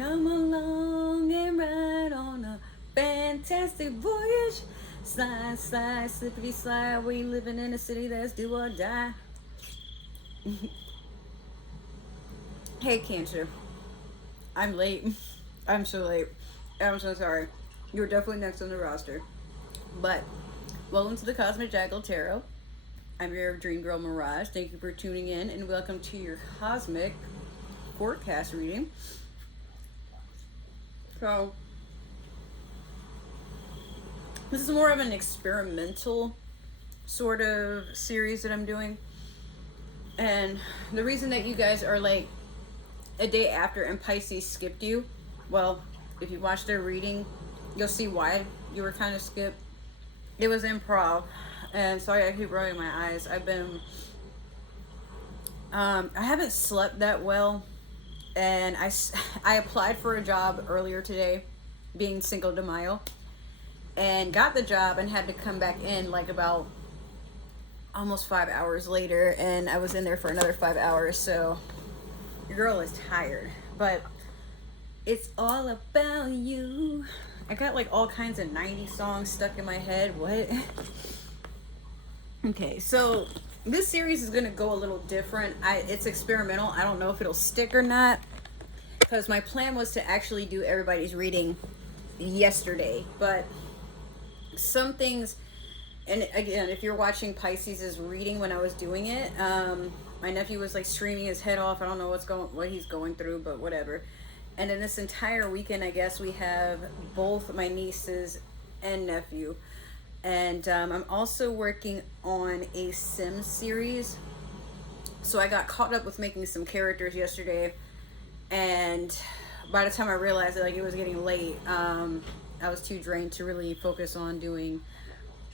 Come along and ride on a fantastic voyage. Slide, slide, slippity slide. We living in a city that's do or die. Hey, Cancer. I'm late. I'm so late. I'm so sorry. You were definitely next on the roster. But welcome to the Cosmic Jackal Tarot. I'm your dream girl, Mirage. Thank you for tuning in and welcome to your cosmic forecast reading. So, this is more of an experimental sort of series that I'm doing. And the reason that you guys are like a day after and Pisces skipped you, well, if you watch their reading, you'll see why you were kind of skipped. It was improv, and sorry I keep rolling my eyes. I've been, I haven't slept that well, and I applied for a job earlier today, being Cinco de Mayo, and got the job and had to come back in like about almost 5 hours later, and I was in there for another 5 hours, so your girl is tired, but it's all about you. I got like all kinds of 90s songs stuck in my head. What? Okay, so this series is gonna go a little different. It's experimental. I don't know if it'll stick or not, because my plan was to actually do everybody's reading yesterday, but some things, and again, if you're watching Pisces' reading when I was doing it, my nephew was like screaming his head off. I don't know what he's going through, but whatever. And then this entire weekend, I guess, we have both my nieces and nephew. And I'm also working on a Sim series. So I got caught up with making some characters yesterday. And by the time I realized that like it was getting late, I was too drained to really focus on doing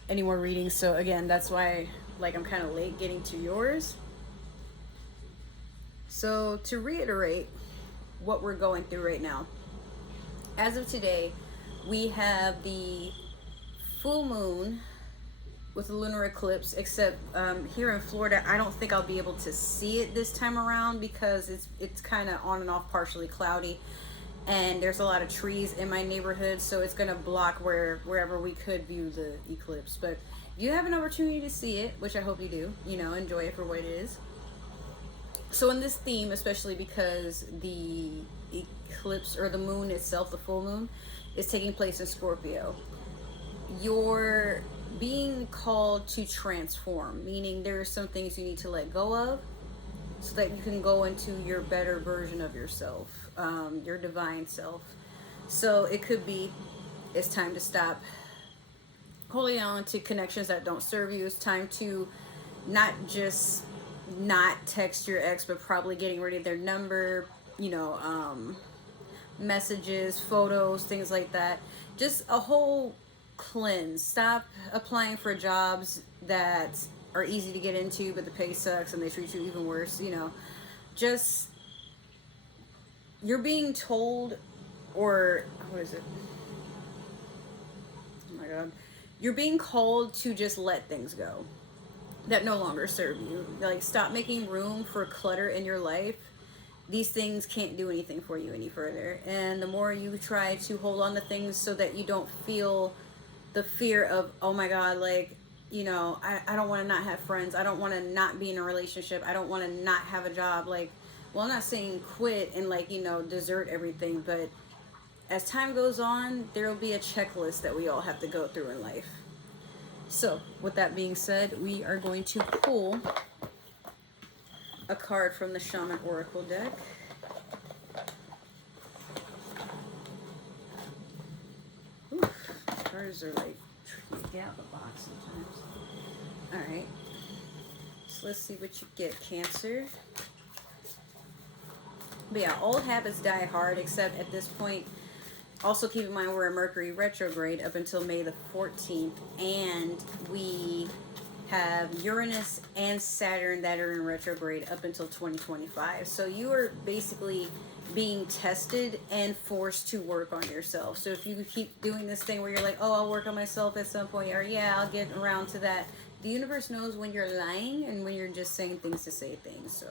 any more readings. So again, that's why like I'm kind of late getting to yours. So to reiterate what we're going through right now, as of today, we have the full moon with a lunar eclipse, except here in Florida, I don't think I'll be able to see it this time around because it's kind of on and off, partially cloudy, and there's a lot of trees in my neighborhood, so it's going to block wherever we could view the eclipse. But if you have an opportunity to see it, which I hope you do, enjoy it for what it is. So in this theme, especially because the eclipse or the moon itself, the full moon, is taking place in Scorpio, you're being called to transform, meaning there are some things you need to let go of so that you can go into your better version of yourself, your divine self. So it could be it's time to stop holding on to connections that don't serve you. It's time to not text your ex, but probably getting rid of their number, messages, photos, things like that. Just a whole cleanse. Stop applying for jobs that are easy to get into, but the pay sucks and they treat you even worse. Just, you're being told, or what is it? Oh my God. You're being called to just let things go that no longer serve you. Like, stop making room for clutter in your life. These things can't do anything for you any further. And the more you try to hold on to things so that you don't feel the fear of, oh my God, like, I don't want to not have friends. I don't want to not be in a relationship. I don't want to not have a job. Like, well, I'm not saying quit and like, desert everything, but as time goes on, there will be a checklist that we all have to go through in life. So, with that being said, we are going to pull a card from the Shaman Oracle deck. Oof, cards are like tricky to get out of the box sometimes. Alright, so let's see what you get, Cancer. But yeah, old habits die hard, except at this point, also keep in mind we're in Mercury retrograde up until May the 14th, and we have Uranus and Saturn that are in retrograde up until 2025. So you are basically being tested and forced to work on yourself. So if you keep doing this thing where you're like, oh, I'll work on myself at some point, or yeah, I'll get around to that, the universe knows when you're lying and when you're just saying things to say things. So,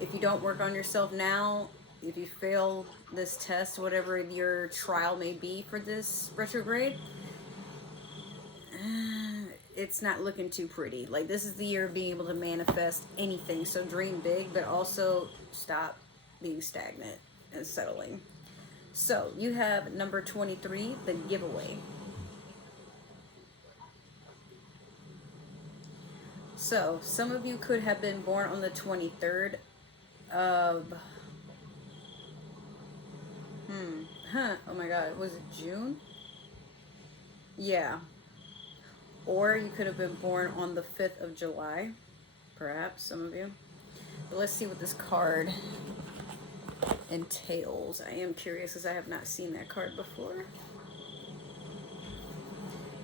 if you don't work on yourself now, if you fail this test, whatever your trial may be for this retrograde, it's not looking too pretty. Like, this is the year of being able to manifest anything. So dream big, but also stop being stagnant and settling. So you have number 23, the giveaway. So some of you could have been born on the 23rd of oh my god, was it June? Yeah. Or you could have been born on the 5th of July, perhaps, some of you. But let's see what this card entails. I am curious because I have not seen that card before.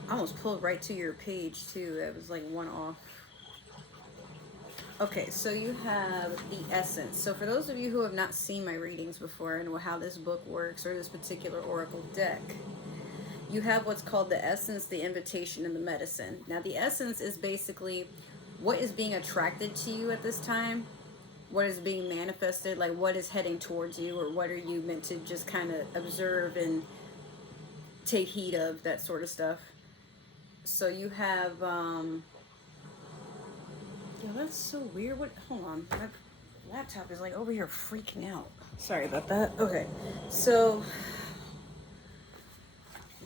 I almost pulled right to your page too. That was like one off. Okay, so you have the essence. So for those of you who have not seen my readings before and how this book works, or this particular oracle deck, you have what's called the essence, the invitation, and the medicine. Now the essence is basically what is being attracted to you at this time, what is being manifested, like what is heading towards you, or what are you meant to just kind of observe and take heed of, that sort of stuff. So you have yeah, that's so weird. What? Hold on. My laptop is like over here freaking out. Sorry about that. Okay. So,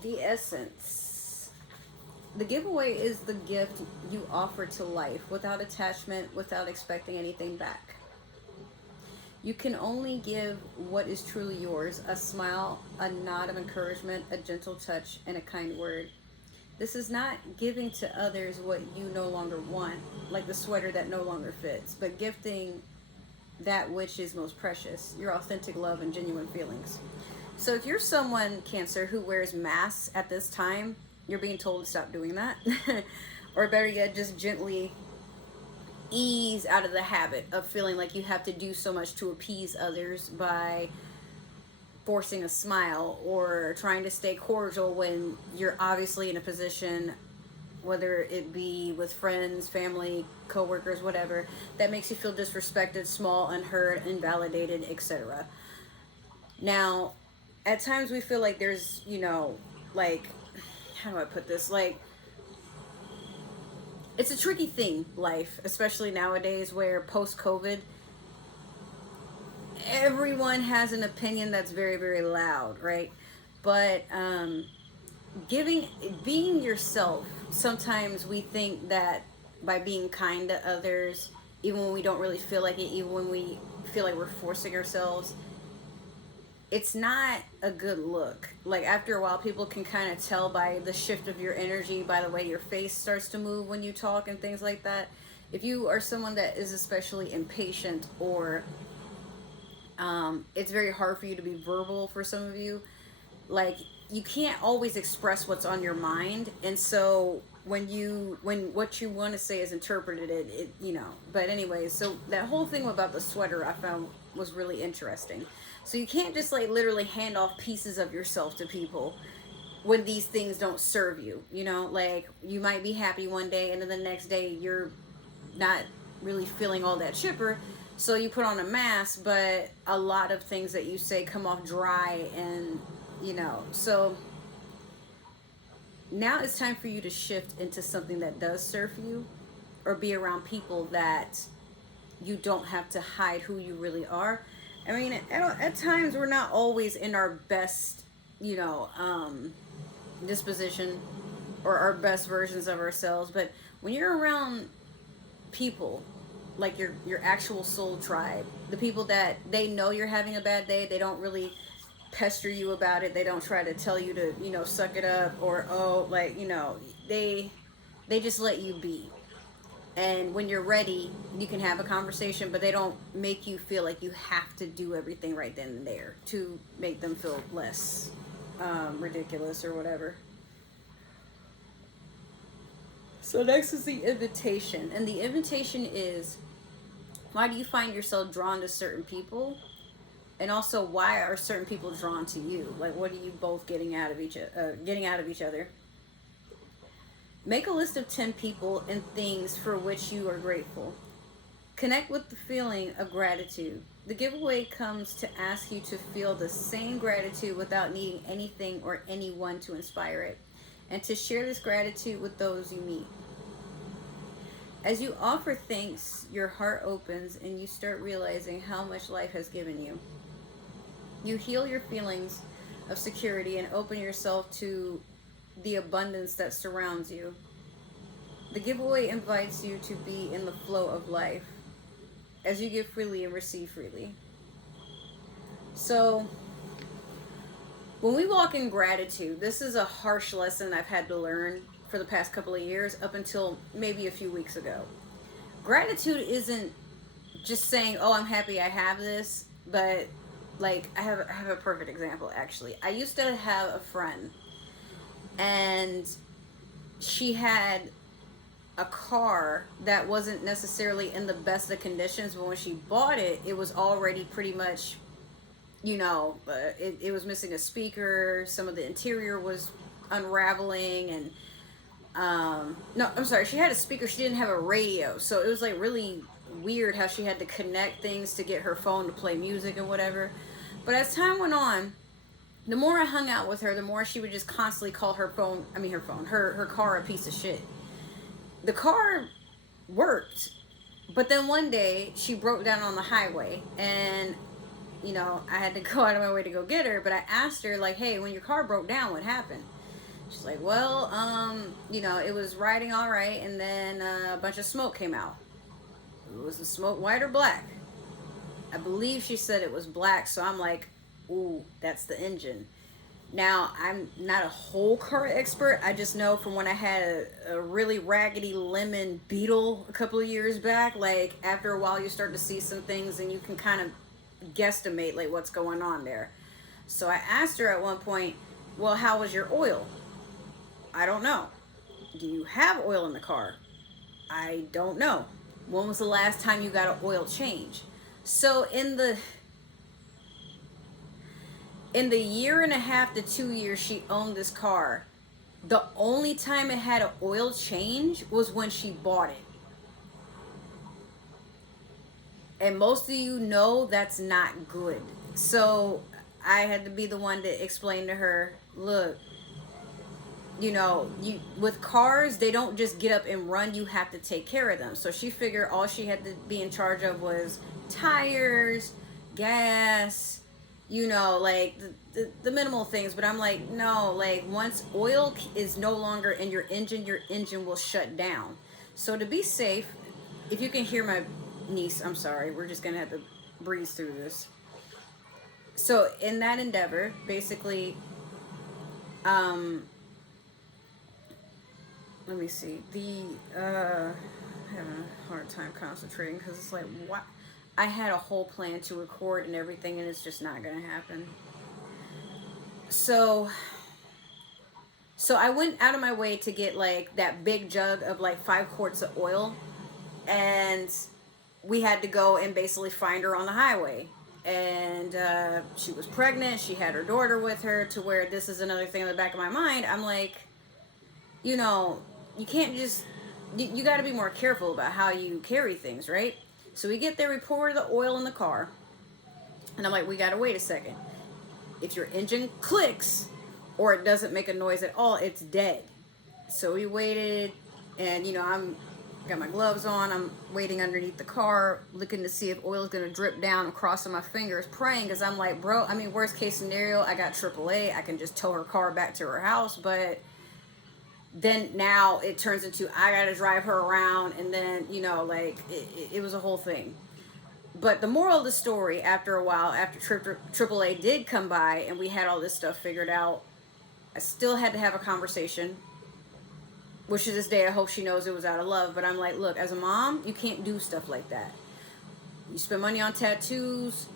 the essence. The giveaway is the gift you offer to life without attachment, without expecting anything back. You can only give what is truly yours: a smile, a nod of encouragement, a gentle touch, and a kind word. This is not giving to others what you no longer want, like the sweater that no longer fits, but gifting that which is most precious, your authentic love and genuine feelings. So if you're someone, Cancer, who wears masks at this time, you're being told to stop doing that. Or better yet, just gently ease out of the habit of feeling like you have to do so much to appease others by forcing a smile or trying to stay cordial when you're obviously in a position, whether it be with friends, family, co-workers, whatever, that makes you feel disrespected, small, unheard, invalidated, etc. Now, at times we feel like there's, you know, like, how do I put this? Like, it's a tricky thing, life, especially nowadays where post-COVID, everyone has an opinion that's very, very loud, right? But being yourself, sometimes we think that by being kind to others, even when we don't really feel like it, even when we feel like we're forcing ourselves, it's not a good look. Like, after a while, people can kind of tell by the shift of your energy, by the way your face starts to move when you talk and things like that. If you are someone that is especially impatient, or it's very hard for you to be verbal for some of you, like, you can't always express what's on your mind, and so when what you want to say is interpreted, it you know. But anyways, so that whole thing about the sweater I found was really interesting. So you can't just like literally hand off pieces of yourself to people when these things don't serve you, you know. Like, you might be happy one day and then the next day you're not really feeling all that chipper. So you put on a mask, but a lot of things that you say come off dry, and, you know. So now it's time for you to shift into something that does serve you, or be around people that you don't have to hide who you really are. I mean, at times we're not always in our best, you know, disposition, or our best versions of ourselves. But when you're around people like your actual soul tribe, the people that they know you're having a bad day, they don't really pester you about it, they don't try to tell you to, you know, suck it up, or, oh, like, you know, they just let you be. And when you're ready, you can have a conversation, but they don't make you feel like you have to do everything right then and there to make them feel less ridiculous or whatever. So next is the invitation. And the invitation is, why do you find yourself drawn to certain people? And also, why are certain people drawn to you? Like, what are you both getting out of each other? Make a list of 10 people and things for which you are grateful. Connect with the feeling of gratitude. the giveaway comes to ask you to feel the same gratitude without needing anything or anyone to inspire it, and to share this gratitude with those you meet. As you offer thanks, your heart opens and you start realizing how much life has given you. You heal your feelings of security and open yourself to the abundance that surrounds you. The giveaway invites you to be in the flow of life as you give freely and receive freely. So, when we walk in gratitude, this is a harsh lesson I've had to learn for the past couple of years up until maybe a few weeks ago. Gratitude isn't just saying, oh, I'm happy I have this, but like I have a perfect example actually. I used to have a friend and she had a car that wasn't necessarily in the best of conditions, but when she bought it, it was already pretty much, it was missing a speaker, some of the interior was unraveling, and no, I'm sorry, she had a speaker, she didn't have a radio, so it was like really weird how she had to connect things to get her phone to play music and whatever. But as time went on, the more I hung out with her, the more she would just constantly call her car a piece of shit. The car worked, but then one day she broke down on the highway, and I had to go out of my way to go get her. But I asked her, like, hey, when your car broke down, what happened? She's like, well, it was riding all right, and then a bunch of smoke came out. Was the smoke white or black? I believe she said it was black, so I'm like, ooh, that's the engine. Now, I'm not a whole car expert. I just know from when I had a really raggedy lemon Beetle a couple of years back, like, after a while you start to see some things and you can kind of guesstimate, like, what's going on there. So I asked her at one point, well, how was your oil? I don't know. Do you have oil in the car? I don't know. When was the last time you got an oil change? So in the year and a half to 2 years she owned this car, the only time it had an oil change was when she bought it. And most of you know that's not good. So I had to be the one to explain to her, look, with cars, they don't just get up and run, you have to take care of them. So she figured all she had to be in charge of was tires, gas, like the minimal things. But I'm like, no, like once oil is no longer in your engine will shut down. So to be safe, if you can hear my niece, I'm sorry, we're just gonna have to breeze through this. So in that endeavor, basically, let me see. I'm having a hard time concentrating because it's like, what? I had a whole plan to record and everything, and it's just not gonna happen. So I went out of my way to get like that big jug of like 5 quarts of oil, and we had to go and basically find her on the highway. And she was pregnant. She had her daughter with her, to where this is another thing in the back of my mind. I'm like, you can't just, you got to be more careful about how you carry things, right? So we get there, we pour the oil in the car, and I'm like, we got to wait a second. If your engine clicks or it doesn't make a noise at all, it's dead. So we waited, and I'm got my gloves on, I'm waiting underneath the car, looking to see if oil is going to drip down. I'm crossing my fingers, praying, because I'm like, bro, worst case scenario, I got AAA, I can just tow her car back to her house. But then now it turns into, I gotta drive her around, and then it was a whole thing. But the moral of the story, after a while, after AAA did come by and we had all this stuff figured out, I still had to have a conversation, which to this day I hope she knows it was out of love. But I'm like, look, as a mom, you can't do stuff like that. You spend money on tattoos,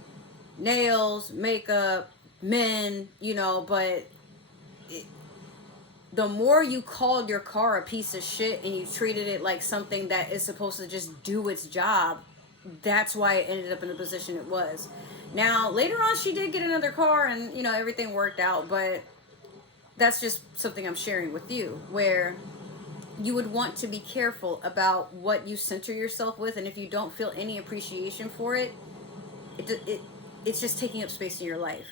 nails, makeup, men, but the more you called your car a piece of shit and you treated it like something that is supposed to just do its job, that's why it ended up in the position it was. Now, later on, she did get another car, and, everything worked out, but that's just something I'm sharing with you, where you would want to be careful about what you center yourself with, and if you don't feel any appreciation for it, it's just taking up space in your life.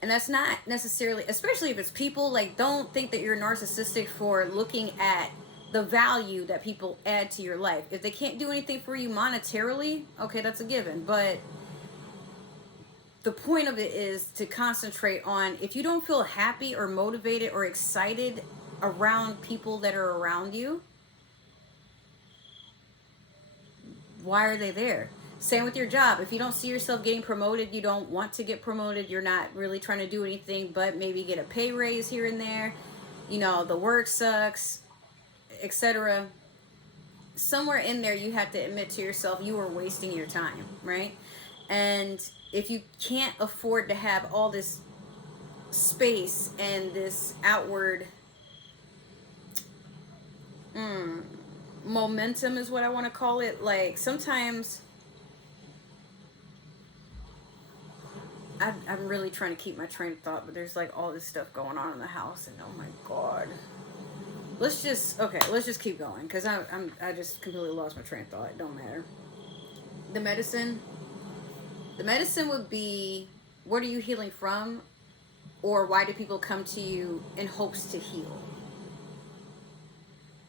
And that's not necessarily, especially if it's people, like, don't think that you're narcissistic for looking at the value that people add to your life. If they can't do anything for you monetarily, okay, that's a given. But the point of it is to concentrate on, if you don't feel happy or motivated or excited around people that are around you, why are they there? Same with your job. If you don't see yourself getting promoted, you don't want to get promoted, you're not really trying to do anything but maybe get a pay raise here and there, you know, the work sucks, etc. Somewhere in there you have to admit to yourself you are wasting your time, right? And if you can't afford to have all this space and this outward momentum is what I want to call it, like, sometimes I'm really trying to keep my train of thought, but there's like all this stuff going on in the house, and oh my god. Let's just keep going, because I just completely lost my train of thought. It don't matter. The medicine would be, what are you healing from, or why do people come to you in hopes to heal?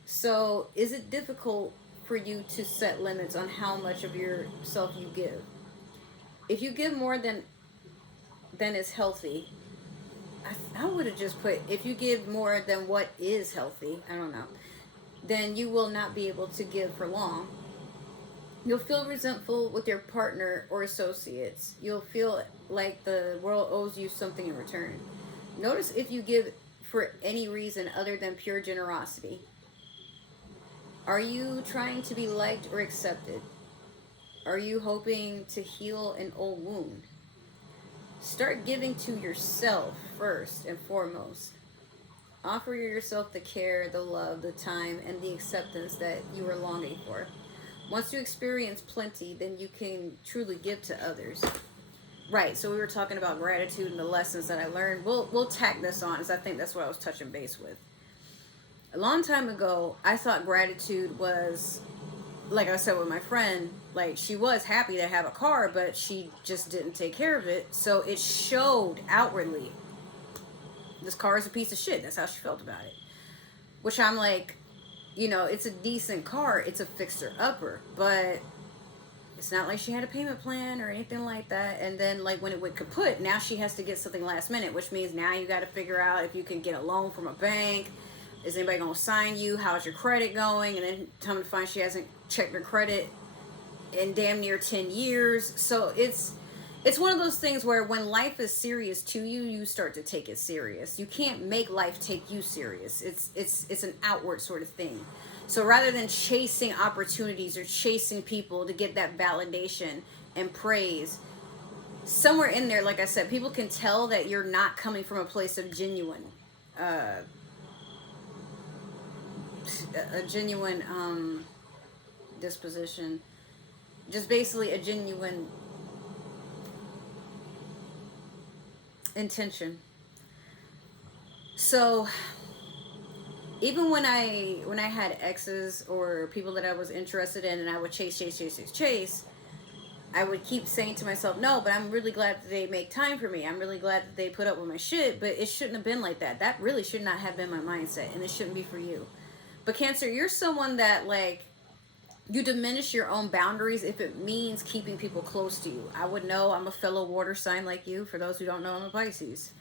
So is it difficult for you to set limits on how much of yourself you give? If you give more than is healthy, I would have just put, if you give more than what is healthy, I don't know, then you will not be able to give for long. You'll feel resentful with your partner or associates. You'll feel like the world owes you something in return. Notice if you give for any reason other than pure generosity. Are you trying to be liked or accepted? Are you hoping to heal an old wound? Start giving to yourself first and foremost. Offer yourself the care, the love, the time, and the acceptance that you are longing for. Once you experience plenty, then you can truly give to others. Right, so we were talking about gratitude and the lessons that I learned. We'll tack this on, because I think that's what I was touching base with. A long time ago, I thought gratitude was, like I said with my friend, like, she was happy to have a car, but she just didn't take care of it. So it showed outwardly. This car is a piece of shit. That's how she felt about it. Which I'm like, you know, it's a decent car. It's a fixer-upper. But it's not like she had a payment plan or anything like that. And then, like, when it went kaput, now she has to get something last minute, which means now you got to figure out if you can get a loan from a bank. Is anybody going to sign you? How's your credit going? And then come to find she hasn't checked her credit in damn near 10 years. So it's one of those things where when life is serious to you, you start to take it serious. You can't make life take you serious. It's an outward sort of thing. So rather than chasing opportunities or chasing people to get that validation and praise, somewhere in there, like I said, people can tell that you're not coming from a place of genuine disposition, just basically a genuine intention. So even when I had exes or people that I was interested in, and I would chase, I would keep saying to myself, no, but I'm really glad that they make time for me. I'm really glad that they put up with my shit, but it shouldn't have been like that. That really should not have been my mindset, and it shouldn't be for you. But Cancer, you're someone that, like, you diminish your own boundaries if it means keeping people close to you. I would know. I'm a fellow water sign like you. For those who don't know, I'm a Pisces.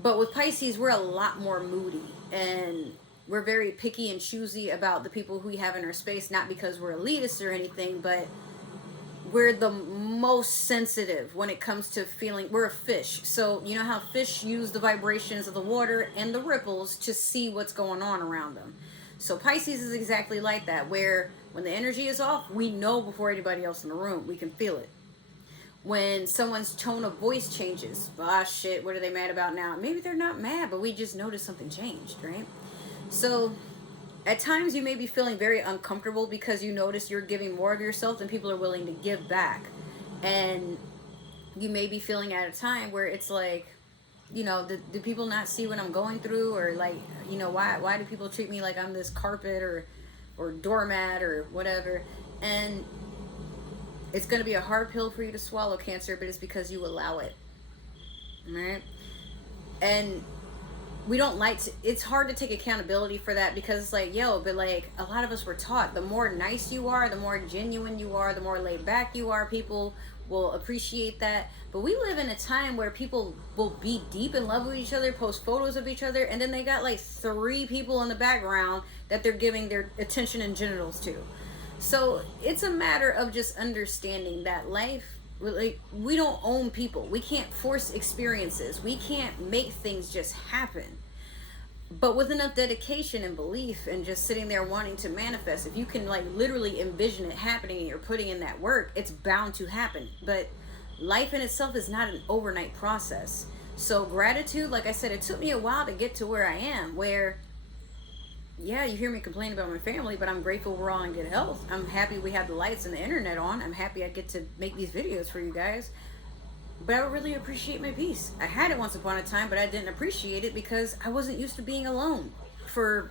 But with Pisces, we're a lot more moody, and we're very picky and choosy about the people who we have in our space, not because we're elitist or anything, but we're the most sensitive when it comes to feeling. We're a fish. So you know how fish use the vibrations of the water and the ripples to see what's going on around them. So Pisces is exactly like that, where when the energy is off, we know before anybody else in the room. We can feel it. When someone's tone of voice changes, shit, what are they mad about now? Maybe they're not mad, but we just noticed something changed, right? So at times you may be feeling very uncomfortable because you notice you're giving more of yourself than people are willing to give back. And you may be feeling at a time where it's like, you know, do people not see what I'm going through? Or, like, you know, why do people treat me like I'm this carpet or doormat or whatever? And It's going to be a hard pill for you to swallow, Cancer, but it's because you allow it. Right? And we don't like to, it's hard to take accountability for that, because it's like, yo, but like a lot of us were taught the more nice you are, the more genuine you are, the more laid back you are, people will appreciate that. But we live in a time where people will be deep in love with each other, post photos of each other, and then they got like 3 people in the background that they're giving their attention and genitals to. So it's a matter of just understanding that life, like, we don't own people. We can't force experiences. We can't make things just happen. But with enough dedication and belief and just sitting there wanting to manifest, if you can like literally envision it happening and you're putting in that work, it's bound to happen. But life in itself is not an overnight process. So gratitude, like I said, it took me a while to get to where I am, where, yeah, you hear me complain about my family, but I'm grateful we're all in good health. I'm happy we have the lights and the internet on. I'm happy I get to make these videos for you guys. But I really appreciate my peace. I had it once upon a time, but I didn't appreciate it because I wasn't used to being alone for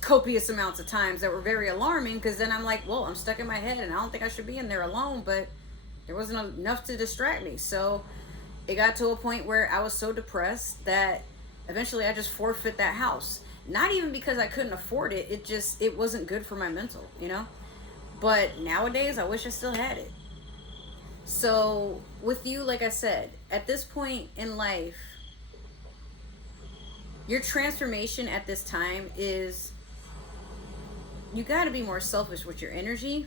copious amounts of times that were very alarming, because then I'm like, well, I'm stuck in my head and I don't think I should be in there alone, but there wasn't enough to distract me. So it got to a point where I was so depressed that eventually I just forfeit that house. Not even because I couldn't afford it, it wasn't good for my mental, you know? But nowadays, I wish I still had it. So with you, like I said, at this point in life, your transformation at this time is, you got to be more selfish with your energy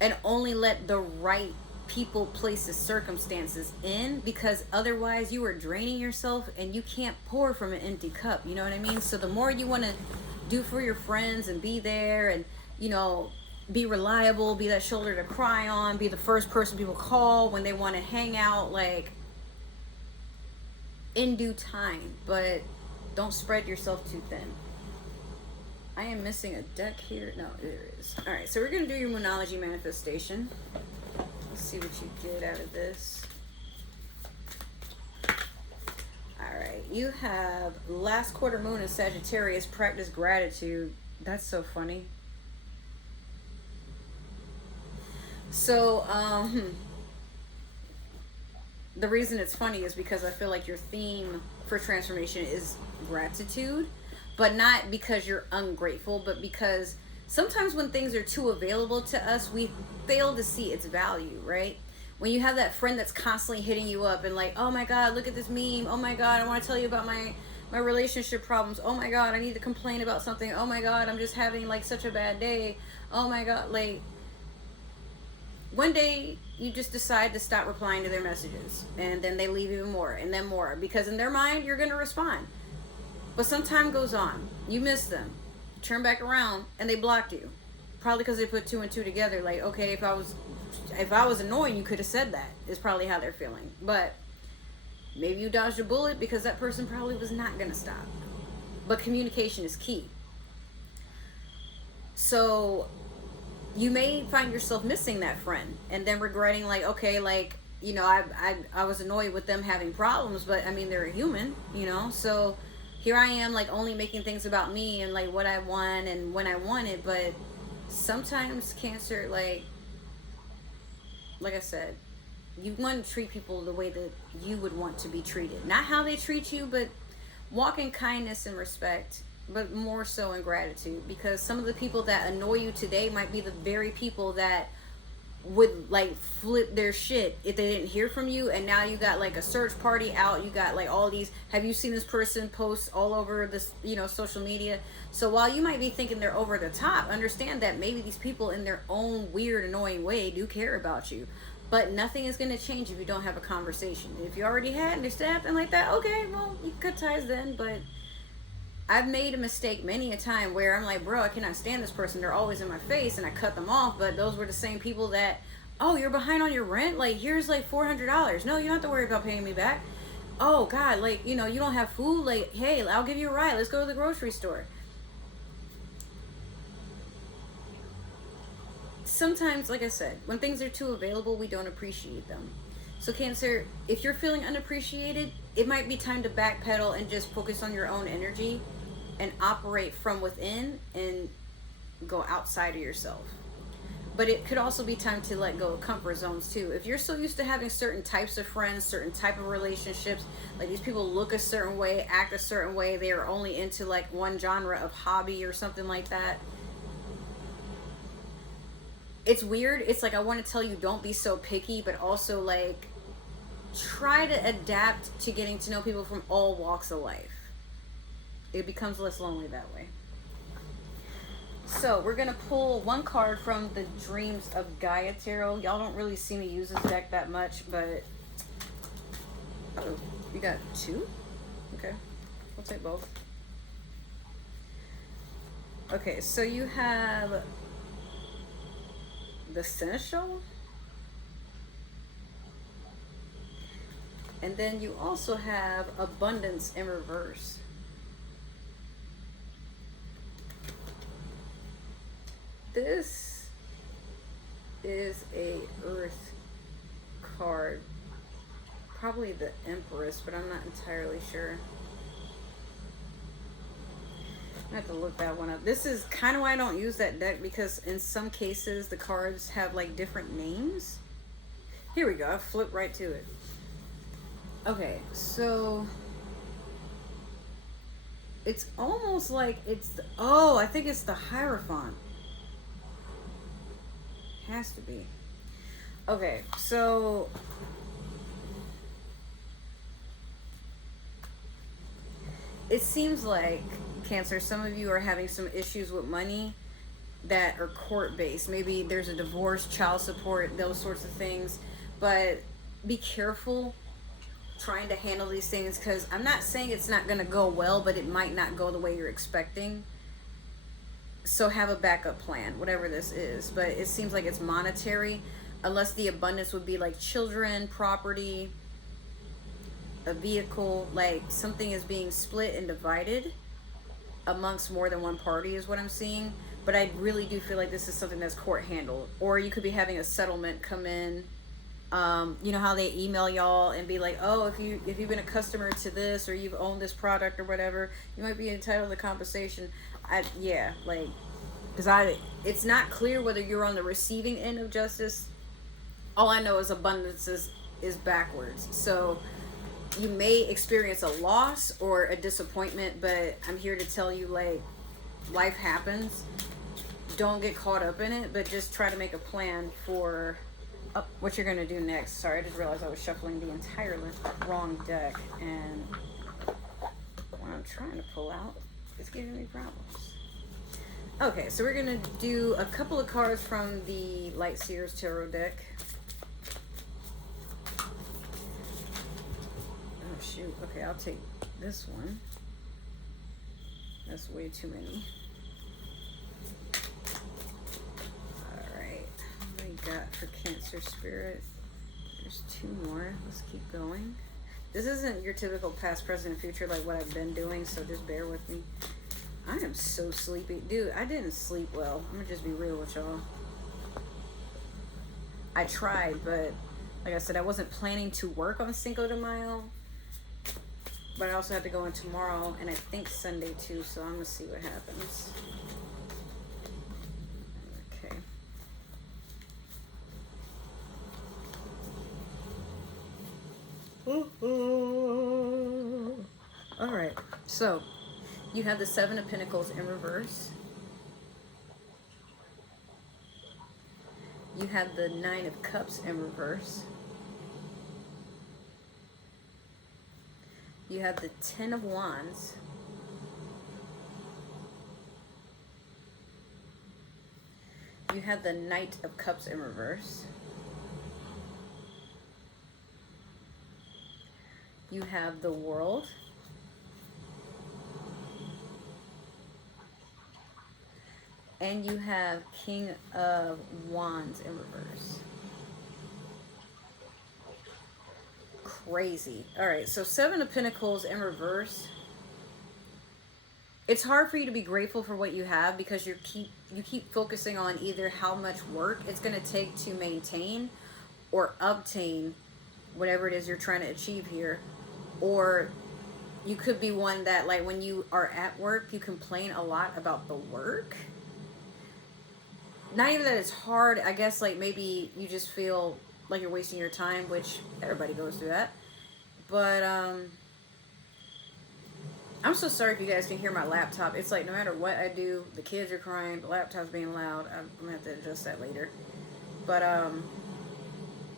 and only let the right people, places, circumstances in, because otherwise you are draining yourself and you can't pour from an empty cup. You know what I mean? So the more you want to do for your friends and be there and, you know, be reliable, be that shoulder to cry on, be the first person people call when they want to hang out, like, in due time, but don't spread yourself too thin. I am missing a deck here. No, there is. All right, so we're going to do your Moonology manifestation. Let's see what you get out of this. All right, you have last quarter moon in Sagittarius, practice gratitude. That's so funny. So, the reason it's funny is because I feel like your theme for transformation is gratitude, but not because you're ungrateful, but because sometimes when things are too available to us, we fail to see its value, right? When you have that friend that's constantly hitting you up and like, oh my God, look at this meme. Oh my God, I want to tell you about my relationship problems. Oh my God, I need to complain about something. Oh my God, I'm just having like such a bad day. Oh my God, like, one day you just decide to stop replying to their messages, and then they leave even more and then more, because in their mind you're going to respond. But some time goes on, you miss them, turn back around, and they blocked you, probably because they put 2 and 2 together. Like, okay, if I was annoying, you could have said that, is probably how they're feeling. But maybe you dodged a bullet because that person probably was not going to stop. But communication is key. So you may find yourself missing that friend and then regretting, like, okay, like, you know, I was annoyed with them having problems, but I mean, they're a human, you know? So here I am, like, only making things about me and like what I want and when I want it. But sometimes, Cancer, like I said, you want to treat people the way that you would want to be treated. Not how they treat you, but walk in kindness and respect, but more so in gratitude, because some of the people that annoy you today might be the very people that would like flip their shit if they didn't hear from you. And now you got like a search party out, you got like all these, have you seen this person post all over this, you know, social media? So while you might be thinking they're over the top, understand that maybe these people in their own weird, annoying way do care about you. But nothing is going to change if you don't have a conversation. If you already had and they're still acting like that, okay, well, you cut ties then. But I've made a mistake many a time where I'm like, bro, I cannot stand this person. They're always in my face, and I cut them off. But those were the same people that, oh, you're behind on your rent? Like, here's like $400. No, you don't have to worry about paying me back. Oh, God, like, you know, you don't have food? Like, hey, I'll give you a ride. Let's go to the grocery store. Sometimes, like I said, when things are too available, we don't appreciate them. So Cancer, if you're feeling unappreciated, it might be time to backpedal and just focus on your own energy and operate from within and go outside of yourself. But it could also be time to let go of comfort zones too. If you're so used to having certain types of friends, certain type of relationships, like these people look a certain way, act a certain way, they are only into like one genre of hobby or something like that. It's weird. It's like I want to tell you don't be so picky, but also like try to adapt to getting to know people from all walks of life. It becomes less lonely that way. So we're gonna pull one card from the Dreams of Gaia Tarot. Y'all don't really see me use this deck that much, but oh, you got two? Okay, we'll take both. Okay, so you have the Seneschal, and then you also have Abundance in reverse. This is a Earth card. Probably the Empress, but I'm not entirely sure. I have to look that one up. This is kind of why I don't use that deck, because in some cases the cards have like different names. Here we go. I flipped right to it. Okay, so it's almost like it's the, oh, I think it's the Hierophant. Has to be. Okay, so it seems like, Cancer, some of you are having some issues with money that are court-based. Maybe there's a divorce, child support, those sorts of things. But be careful trying to handle these things, because I'm not saying it's not going to go well, but it might not go the way you're expecting. So have a backup plan, whatever this is. But it seems like it's monetary, unless the abundance would be like children, property, a vehicle, like something is being split and divided amongst more than one party is what I'm seeing. But I really do feel like this is something that's court handled. Or you could be having a settlement come in. You know how they email y'all and be like, oh, if you've been a customer to this, or you've owned this product or whatever, you might be entitled to compensation. It's not clear whether you're on the receiving end of justice. All I know is abundance is backwards. So you may experience a loss or a disappointment, but I'm here to tell you, like, life happens. Don't get caught up in it, but just try to make a plan for what you're going to do next. Sorry, I just realized I was shuffling the entirely wrong deck, and what I'm trying to pull out is giving me problems. Okay, so we're going to do a couple of cards from the Light Seers Tarot deck. Oh, shoot. Okay, I'll take this one. That's way too many. Got for Cancer Spirit. There's two more. Let's keep going. This isn't your typical past, present, and future like what I've been doing, so just bear with me. I am so sleepy. Dude, I didn't sleep well. I'm gonna just be real with y'all. I tried, but like I said, I wasn't planning to work on Cinco de Mayo. But I also have to go in tomorrow, and I think Sunday too, so I'm gonna see what happens. All right, so you have the Seven of Pentacles in reverse. You have the Nine of Cups in reverse. You have the Ten of Wands. You have the Knight of Cups in reverse. You have the World. And you have King of Wands in reverse. Crazy. All right, so Seven of Pentacles in reverse. It's hard for you to be grateful for what you have, because you keep focusing on either how much work it's going to take to maintain or obtain whatever it is you're trying to achieve here. Or you could be one that, like, when you are at work, you complain a lot about the work, not even that it's hard. I guess like maybe you just feel like you're wasting your time, which everybody goes through that. But I'm so sorry if you guys can hear my laptop. It's like no matter what I do, the kids are crying, the laptop's being loud. I'm gonna have to adjust that later. But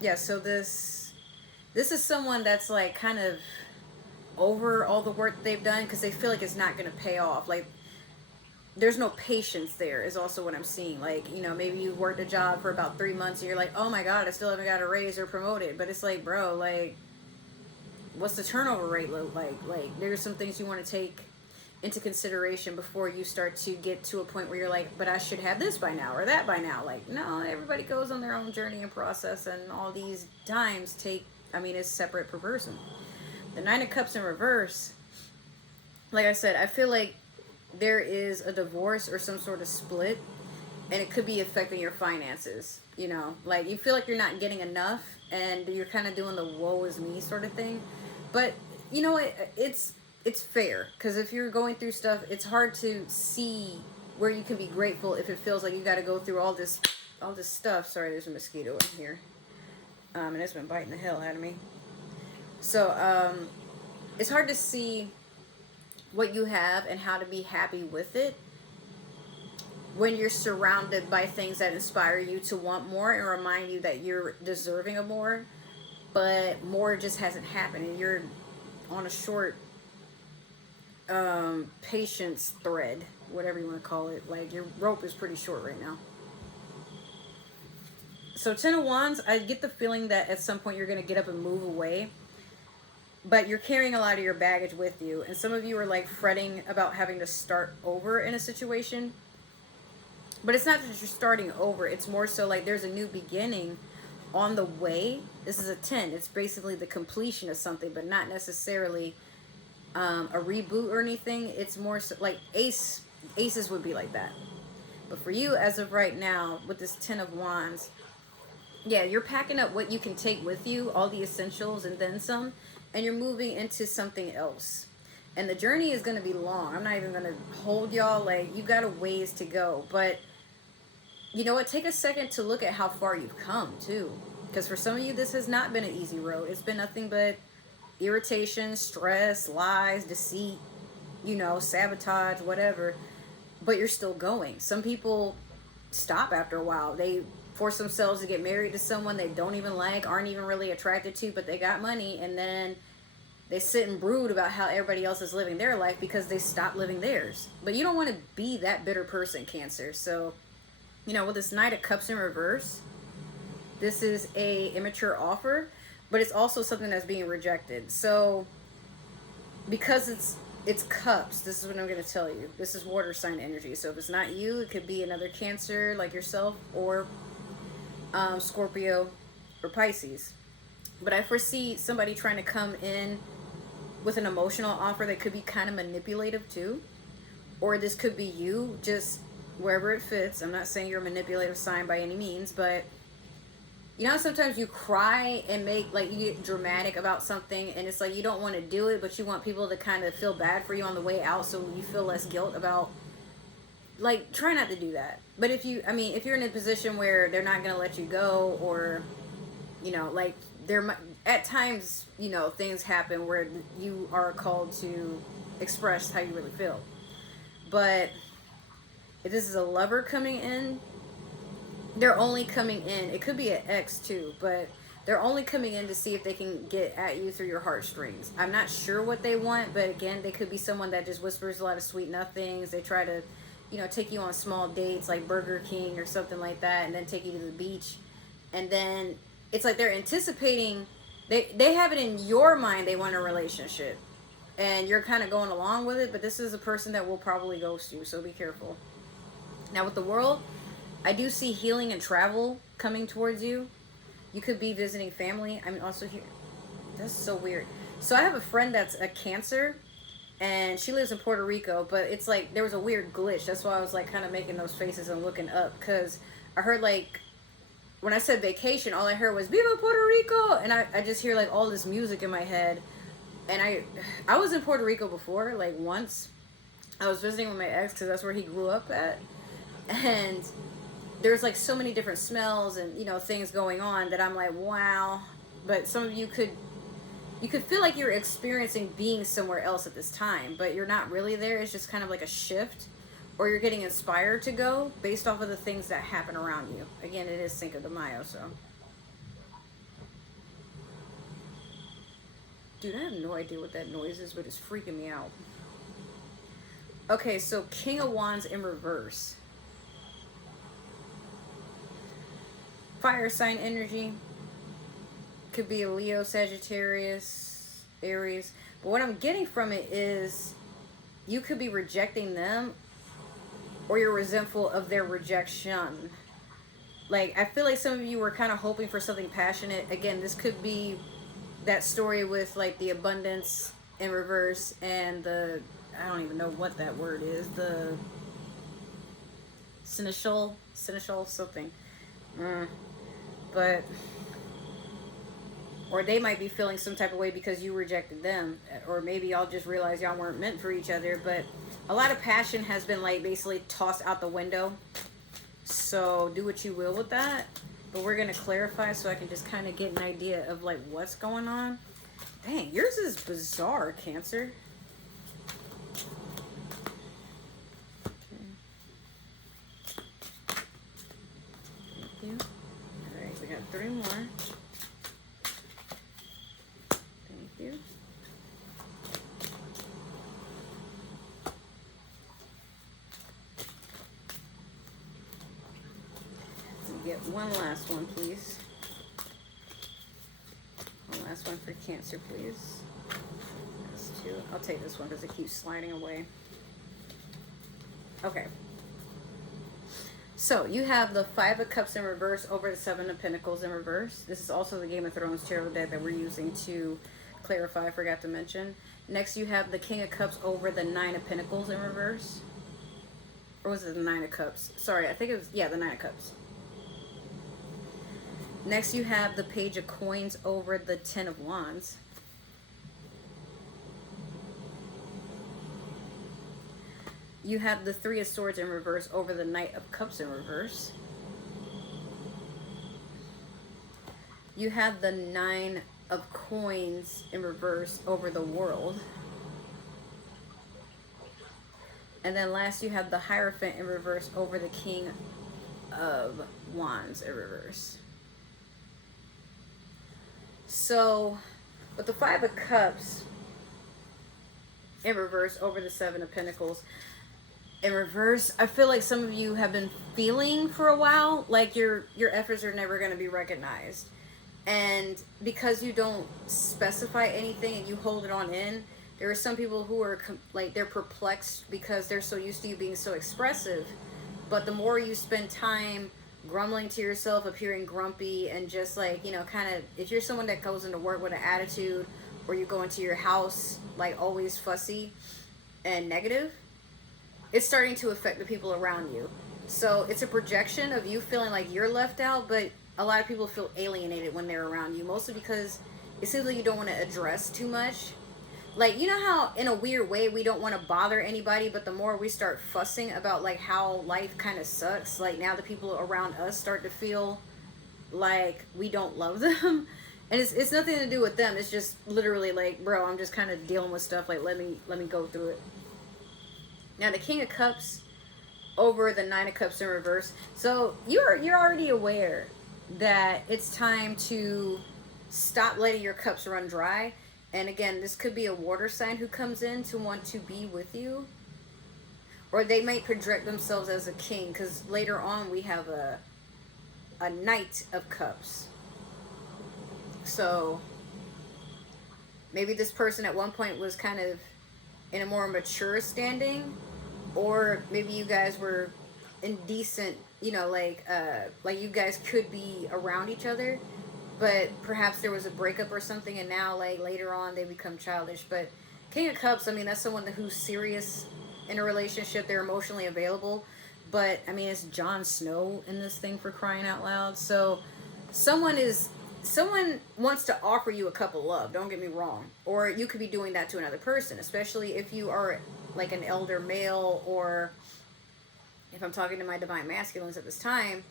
yeah. So this is someone that's like kind of over all the work they've done because they feel like it's not gonna pay off. Like there's no patience there is also what I'm seeing. Like, you know, maybe you worked a job for about 3 months and you're like, oh my God, I still haven't got a raise or promoted. But it's like, bro, like, what's the turnover rate look like? Like, there's some things you want to take into consideration before you start to get to a point where you're like, but I should have this by now or that by now. Like, no, everybody goes on their own journey and process, and all these times take, I mean, it's separate per person. The Nine of Cups in reverse, like I said, I feel like there is a divorce or some sort of split, and it could be affecting your finances. You know, like you feel like you're not getting enough and you're kind of doing the woe is me sort of thing. But you know, it's fair, because if you're going through stuff, it's hard to see where you can be grateful if it feels like you got to go through all this stuff. Sorry, there's a mosquito in here, and it's been biting the hell out of me. So it's hard to see what you have and how to be happy with it when you're surrounded by things that inspire you to want more and remind you that you're deserving of more, but more just hasn't happened, and you're on a short patience thread, whatever you want to call it. Like your rope is pretty short right now. So 10 of Wands, I get the feeling that at some point you're going to get up and move away, but you're carrying a lot of your baggage with you. And some of you are like fretting about having to start over in a situation. But it's not that you're starting over. It's more so like there's a new beginning on the way. This is a 10. It's basically the completion of something, but not necessarily a reboot or anything. It's more so like aces would be like that. But for you, as of right now, with this 10 of Wands, yeah, you're packing up what you can take with you, all the essentials and then some, and you're moving into something else. And the journey is going to be long. I'm not even going to hold y'all. Like, you got a ways to go. But you know what? Take a second to look at how far you've come, too. Because for some of you, this has not been an easy road. It's been nothing but irritation, stress, lies, deceit, you know, sabotage, whatever. But you're still going. Some people stop after a while. They force themselves to get married to someone they don't even like, aren't even really attracted to, but they got money, and then they sit and brood about how everybody else is living their life because they stopped living theirs. But you don't want to be that bitter person, Cancer. So, you know, with this Knight of Cups in reverse, this is a immature offer, but it's also something that's being rejected. So, because it's cups, this is what I'm going to tell you. This is water sign energy. So if it's not you, it could be another Cancer like yourself, or Scorpio or Pisces. But I foresee somebody trying to come in with an emotional offer that could be kind of manipulative too. Or this could be you, just wherever it fits. I'm not saying you're a manipulative sign by any means, but you know, sometimes you cry and make, like, you get dramatic about something, and it's like you don't want to do it, but you want people to kind of feel bad for you on the way out, so you feel less guilt about, like, try not to do that. But if you, I mean, if you're in a position where they're not going to let you go, or, you know, like, there might, at times, you know, things happen where you are called to express how you really feel. But if this is a lover coming in, they're only coming in, it could be an ex too, but they're only coming in to see if they can get at you through your heartstrings. I'm not sure what they want, but again, they could be someone that just whispers a lot of sweet nothings. They try to, you know, take you on small dates like Burger King or something like that, and then take you to the beach. And then it's like they're anticipating, they have it in your mind they want a relationship, and you're kind of going along with it, but this is a person that will probably ghost you, so be careful. Now with the World, I do see healing and travel coming towards you. You could be visiting family. I'm also here. That's so weird. So I have a friend that's a Cancer, and she lives in Puerto Rico, but it's like there was a weird glitch. That's why I was like kind of making those faces and looking up, because I heard, like, when I said vacation, all I heard was Viva Puerto Rico, and I just hear like all this music in my head. And I was in Puerto Rico before, like once. I was visiting with my ex because that's where he grew up at, and there's like so many different smells and, you know, things going on that I'm like, wow. But some of you could feel like you're experiencing being somewhere else at this time, but you're not really there. It's just kind of like a shift, or you're getting inspired to go based off of the things that happen around you. Again, it is Cinco de Mayo, so. Dude, I have no idea what that noise is, but it's freaking me out. Okay, so King of Wands in reverse. Fire sign energy. Could be a Leo, Sagittarius, Aries. But what I'm getting from it is you could be rejecting them, or you're resentful of their rejection. Like, I feel like some of you were kind of hoping for something passionate. Again, this could be that story with like the abundance in reverse and the, I don't even know what that word is, the seneschal something. But, or they might be feeling some type of way because you rejected them, or maybe y'all just realized y'all weren't meant for each other. But a lot of passion has been like basically tossed out the window, so do what you will with that. But we're going to clarify so I can just kind of get an idea of like what's going on. Dang, yours is bizarre, Cancer. Okay. Thank you. All right, we got 3 more. Thank you. Get one last one, please. One last one for Cancer, please. That's 2. I'll take this one because it keeps sliding away. Okay. So you have the 5 of Cups in reverse over the 7 of Pentacles in reverse. This is also the Game of Thrones tarot deck that we're using to clarify. I forgot to mention. Next, you have the King of Cups over the 9 of Pentacles in reverse. Or was it the 9 of Cups? Sorry, I think it was, yeah, the 9 of Cups. Next, you have the Page of Coins over the 10 of Wands. You have the 3 of Swords in reverse over the Knight of Cups in reverse. You have the 9 of Coins in reverse over the World. And then last, you have the Hierophant in reverse over the King of Wands in reverse. So, with the 5 of Cups in reverse over the 7 of Pentacles in reverse, I feel like some of you have been feeling for a while like your efforts are never going to be recognized. And because you don't specify anything and you hold it on in, there are some people who are like, they're perplexed because they're so used to you being so expressive. But the more you spend time grumbling to yourself, appearing grumpy, and just like, you know, kind of, if you're someone that goes into work with an attitude, or you go into your house like always fussy and negative, it's starting to affect the people around you. So it's a projection of you feeling like you're left out, but a lot of people feel alienated when they're around you, mostly because it seems like you don't want to address too much. Like, you know how in a weird way we don't want to bother anybody, but the more we start fussing about like how life kind of sucks, like now the people around us start to feel like we don't love them. And it's nothing to do with them. It's just literally like, bro, I'm just kind of dealing with stuff. Like, let me go through it. Now the King of Cups over the 9 of Cups in reverse. So you're already aware that it's time to stop letting your cups run dry. And again, this could be a water sign who comes in to want to be with you. Or they might project themselves as a king, because later on we have a Knight of Cups. So maybe this person at one point was kind of in a more mature standing, or maybe you guys were indecent, you know, like you guys could be around each other, but perhaps there was a breakup or something, and now like later on they become childish. But King of Cups, I mean, that's someone who's serious in a relationship. They're emotionally available, but I mean, it's Jon Snow in this thing, for crying out loud. So someone wants to offer you a cup of love, don't get me wrong, or you could be doing that to another person, especially if you are like an elder male, or if I'm talking to my divine masculines at this time,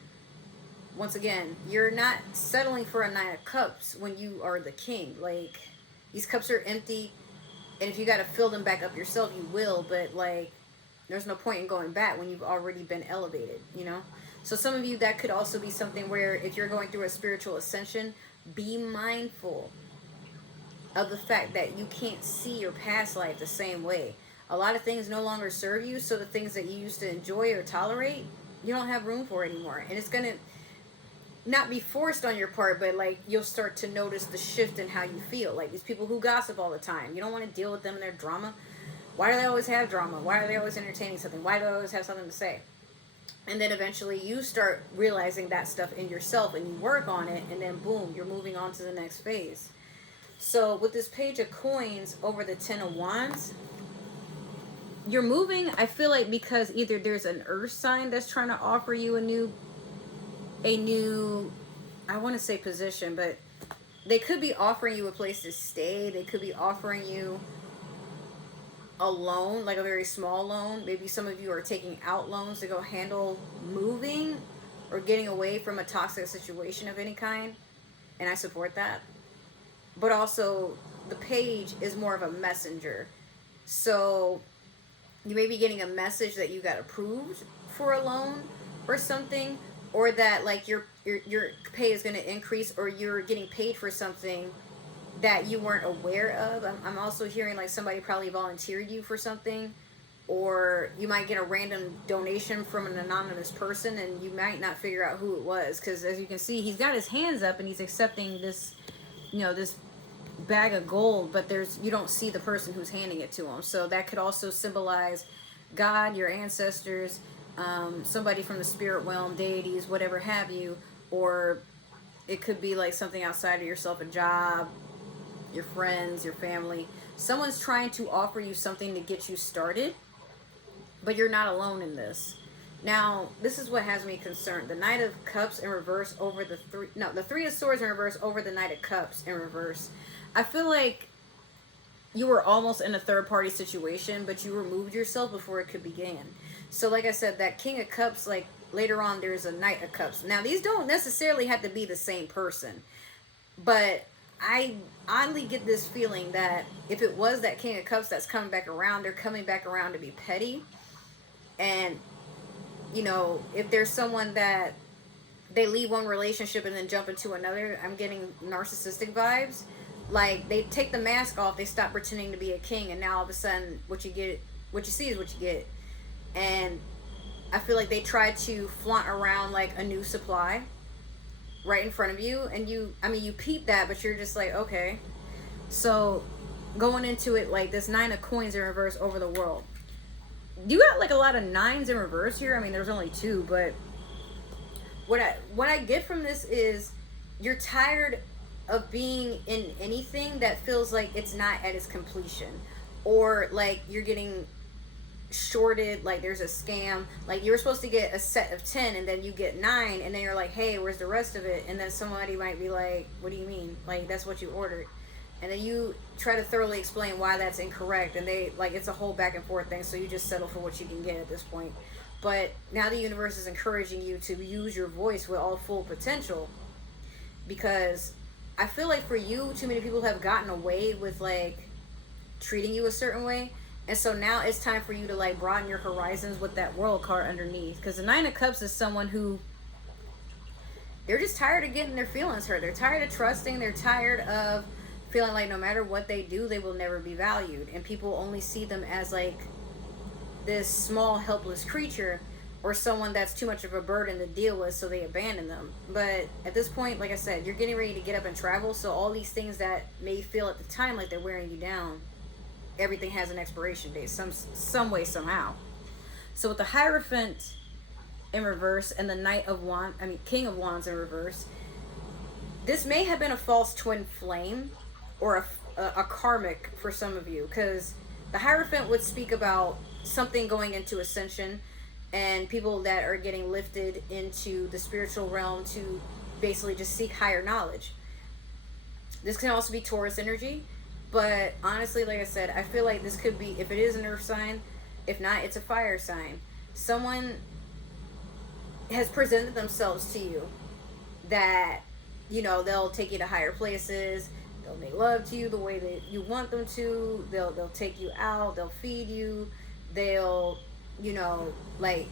once again, you're not settling for a 9 of cups when you are the king. Like, these cups are empty, and if you got to fill them back up yourself, you will, but like, there's no point in going back when you've already been elevated, you know? So some of you, that could also be something where if you're going through a spiritual ascension, be mindful of the fact that you can't see your past life the same way. A lot of things no longer serve you, so the things that you used to enjoy or tolerate, you don't have room for anymore. And it's going to not be forced on your part, but like, you'll start to notice the shift in how you feel. Like these people who gossip all the time, you don't want to deal with them and their drama. Why do they always have drama? Why are they always entertaining something? Why do they always have something to say? And then eventually you start realizing that stuff in yourself, and you work on it, and then boom, you're moving on to the next phase. So with this Page of Coins over the 10 of Wands, you're moving, I feel like, because either there's an earth sign that's trying to offer you a new, I want to say position, but they could be offering you a place to stay. They could be offering you a loan, like a very small loan. Maybe some of you are taking out loans to go handle moving or getting away from a toxic situation of any kind, and I support that. But also, the page is more of a messenger. So you may be getting a message that you got approved for a loan or something, or that like your pay is going to increase, or you're getting paid for something that you weren't aware of. I'm also hearing like somebody probably volunteered you for something, or you might get a random donation from an anonymous person, and you might not figure out who it was, because as you can see, he's got his hands up and he's accepting this, you know, this bag of gold, but you don't see the person who's handing it to him. So that could also symbolize God, your ancestors, somebody from the spirit realm, deities, whatever have you, or it could be like something outside of yourself, a job, your friends, your family. Someone's trying to offer you something to get you started, but you're not alone in this. Now, this is what has me concerned. The Knight of Cups in reverse over the Three of Swords in reverse over the Knight of Cups in reverse. I feel like you were almost in a third-party situation, but you removed yourself before it could begin. So like I said, that King of Cups, like later on, there's a Knight of Cups. Now, these don't necessarily have to be the same person, but I oddly get this feeling that if it was that King of Cups that's coming back around, they're coming back around to be petty. And, you know, if there's someone that they leave one relationship and then jump into another, I'm getting narcissistic vibes. Like, they take the mask off, they stop pretending to be a king, and now all of a sudden what you see is what you get. And I feel like they try to flaunt around like a new supply right in front of you, and you peep that, but you're just like, okay. So going into it, like this 9 of Coins in reverse over the world, you got like a lot of 9s in reverse here. I mean, there's only 2, but what I get from this is you're tired of being in anything that feels like it's not at its completion, or like you're getting shorted, like there's a scam, like you're supposed to get a set of 10 and then you get 9, and then you're like, hey, where's the rest of it? And then somebody might be like, what do you mean? Like, that's what you ordered. And then you try to thoroughly explain why that's incorrect, and they like, it's a whole back and forth thing, so you just settle for what you can get at this point. But now the universe is encouraging you to use your voice with all full potential, because I feel like for you, too many people have gotten away with like treating you a certain way. And so now it's time for you to like broaden your horizons with that World card underneath. Because the 9 of Cups is someone who, they're just tired of getting their feelings hurt. They're tired of trusting. They're tired of feeling like no matter what they do, they will never be valued. And people only see them as like this small, helpless creature, or someone that's too much of a burden to deal with, so they abandon them. But at this point, like I said, you're getting ready to get up and travel. So all these things that may feel at the time like they're wearing you down, everything has an expiration date, some way, somehow. So with the Hierophant in reverse and the King of Wands in reverse, this may have been a false twin flame, or a karmic for some of you, because the Hierophant would speak about something going into ascension, and people that are getting lifted into the spiritual realm to basically just seek higher knowledge. This can also be Taurus energy. But honestly, like I said, I feel like this could be, if it is an earth sign, if not, it's a fire sign. Someone has presented themselves to you, that, you know, they'll take you to higher places, they'll make love to you the way that you want them to, they'll take you out, they'll feed you, they'll, you know, like,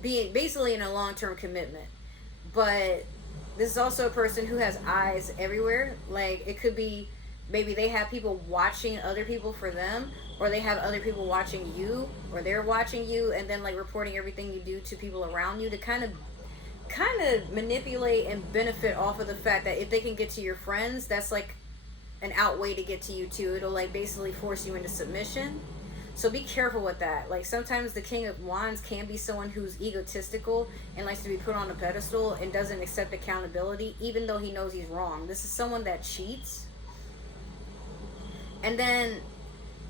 be basically in a long-term commitment. But this is also a person who has eyes everywhere. Like, it could be maybe they have people watching other people for them, or they have other people watching you, or they're watching you and then like reporting everything you do to people around you to kind of manipulate and benefit off of the fact that if they can get to your friends, that's like an out way to get to you too. It'll like basically force you into submission. So be careful with that. Like, sometimes the King of Wands can be someone who's egotistical and likes to be put on a pedestal and doesn't accept accountability even though he knows he's wrong. This is someone that cheats, and then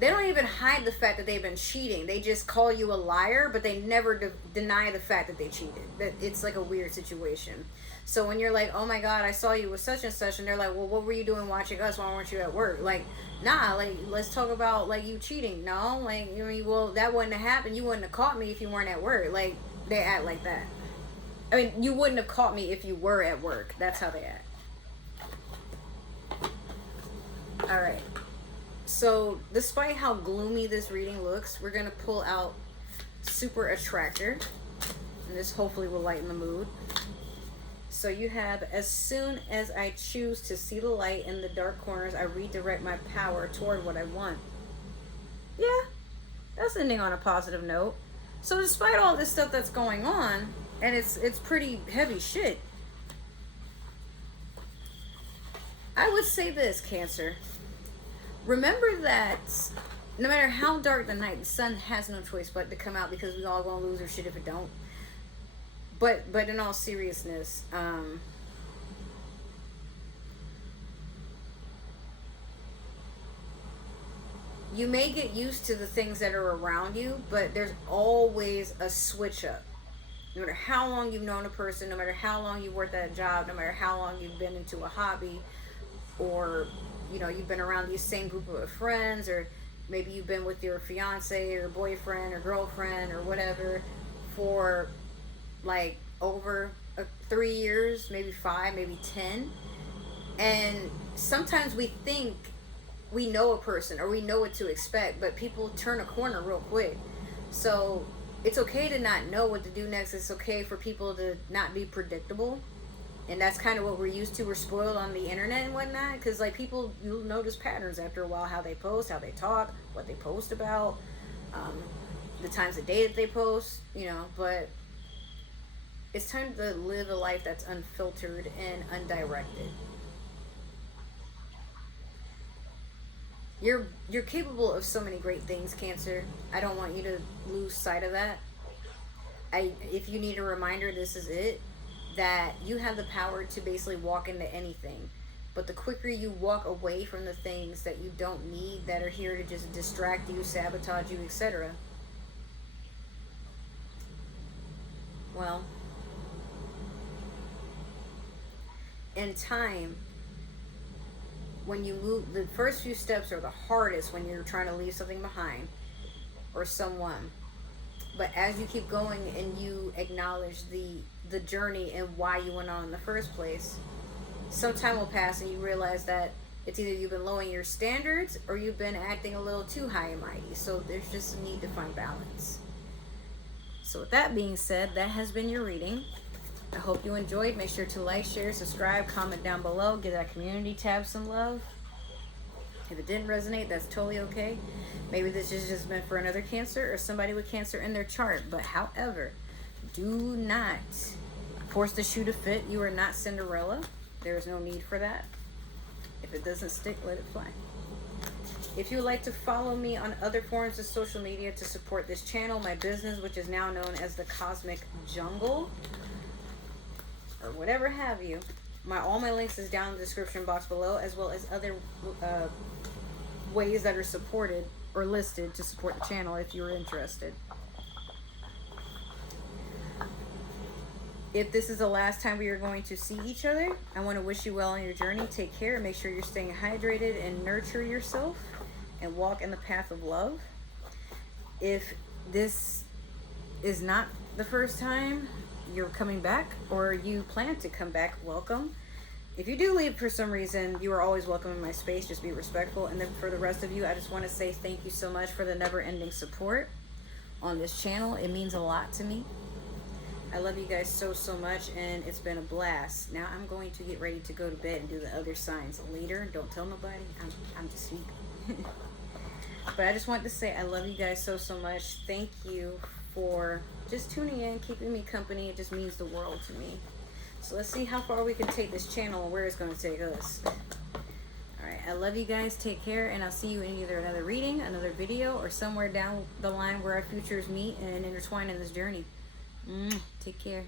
they don't even hide the fact that they've been cheating. They just call you a liar, but they never deny the fact that they cheated. That it's like a weird situation. So when you're like, oh my God, I saw you with such and such, and they're like, well, what were you doing watching us? Why weren't you at work? Like, nah, like, let's talk about like you cheating. No, like, I mean, well, that wouldn't have happened. You wouldn't have caught me if you weren't at work. Like, they act like that. I mean, you wouldn't have caught me if you were at work. That's how they act. All right. So, despite how gloomy this reading looks, we're going to pull out Super Attractor. And this hopefully will lighten the mood. So you have, as soon as I choose to see the light in the dark corners, I redirect my power toward what I want. Yeah, that's ending on a positive note. So despite all this stuff that's going on, and it's pretty heavy shit, I would say this, Cancer. Remember that no matter how dark the night, the sun has no choice but to come out, because we all gonna lose our shit if it don't. But in all seriousness, you may get used to the things that are around you, but there's always a switch up. No matter how long you've known a person, no matter how long you've worked at a job, no matter how long you've been into a hobby, or, you know, you've been around the same group of friends, or maybe you've been with your fiance or boyfriend or girlfriend or whatever for like over 3 years, maybe 5, maybe 10. And sometimes we think we know a person or we know what to expect, but people turn a corner real quick. So it's okay to not know what to do next. It's okay for people to not be predictable. And that's kind of what we're used to. We're spoiled on the internet and whatnot, because like people, you'll notice patterns after a while, how they post, how they talk, what they post about, the times of day that they post, you know. But it's time to live a life that's unfiltered and undirected. You're capable of so many great things, Cancer. I don't want you to lose sight of that. If you need a reminder, this is it. That you have the power to basically walk into anything. But the quicker you walk away from the things that you don't need, that are here to just distract you, sabotage you, etc., well, in time, when you move, the first few steps are the hardest when you're trying to leave something behind or someone. But as you keep going and you acknowledge the journey and why you went on in the first place, some time will pass and you realize that it's either you've been lowering your standards or you've been acting a little too high and mighty. So there's just a need to find balance. So with that being said, that has been your reading. I hope you enjoyed. Make sure to like, share, subscribe, comment down below. Give that community tab some love. If it didn't resonate, that's totally okay. Maybe this is just meant for another Cancer or somebody with Cancer in their chart. But however, do not force the shoe to fit. You are not Cinderella. There is no need for that. If it doesn't stick, let it fly. If you would like to follow me on other forms of social media to support this channel, my business, which is now known as the Cosmic Jungle, or whatever have you, all my links is down in the description box below, as well as other ways that are supported or listed to support the channel if you're interested. If this is the last time we are going to see each other, I want to wish you well on your journey. Take care. Make sure you're staying hydrated and nurture yourself and walk in the path of love. If this is not the first time you're coming back or you plan to come back, welcome. If you do leave for some reason, you are always welcome in my space. Just be respectful. And then for the rest of you, I just want to say thank you so much for the never-ending support on this channel. It means a lot to me. I love you guys so much, and it's been a blast. Now I'm going to get ready to go to bed and do the other signs later. Don't tell nobody. I'm just sleeping. But I just want to say I love you guys so much. Thank you for just tuning in, keeping me company. It just means the world to me. So let's see how far we can take this channel and where it's going to take us. Alright, I love you guys. Take care, and I'll see you in either another reading, another video, or somewhere down the line where our futures meet and intertwine in this journey. Take care.